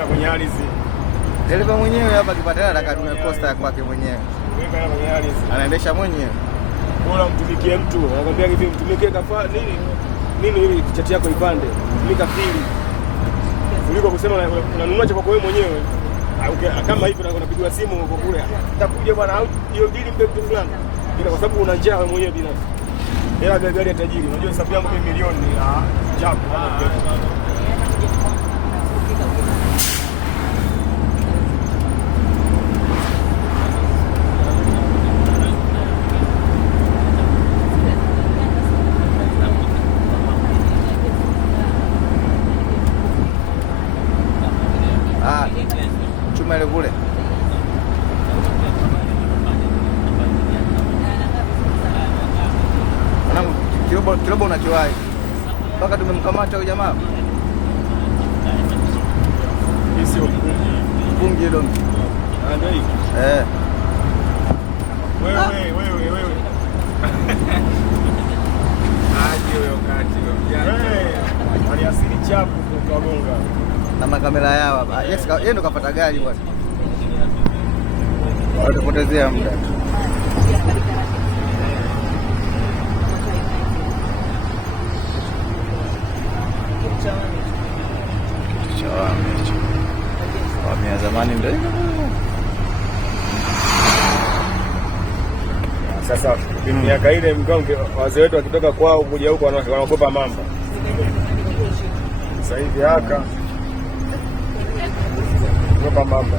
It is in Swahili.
Kwenye ardhi. Dereva mwenyewe hapa kipata atakatumia costa ya kwake mwenyewe. Weka kwenye ardhi. Anaendesha mwenyewe. Bora mtumikie mtu. Anakuambia hivi mtumikie kafa nini ili chati yako ipande. Tumika pili. Kuliko kusema unanunua cha kwako wewe mwenyewe. Kama hivi unapigiwa simu uko kule. Utakuja bwana hiyo dili mpe mtu fulani. Bila kwa sababu una njaa wewe mwenyewe binafsi. Hela gari ya tajiri. Unajua hesabu yangu mimi milioni japo. Chuma ile kule. Mwanangu kirobo unakiwahi. Mpaka tumemkamata huyo jamaa. Hii sio mpungi hilo. Ndio hii. Wewe. Aje wewe wakati wewe. Aliasili chapu kwa gonga. Na makamera yao hapa. Yes, yeye ndo kapata gari bwana. Watapotezea muda. Wamia zamani ndio. Sasa miaka ile mgonge wazee wetu wakitoka kwao kuja huko wanaogopa mamba. Sasa hivi haka ogopa mamba.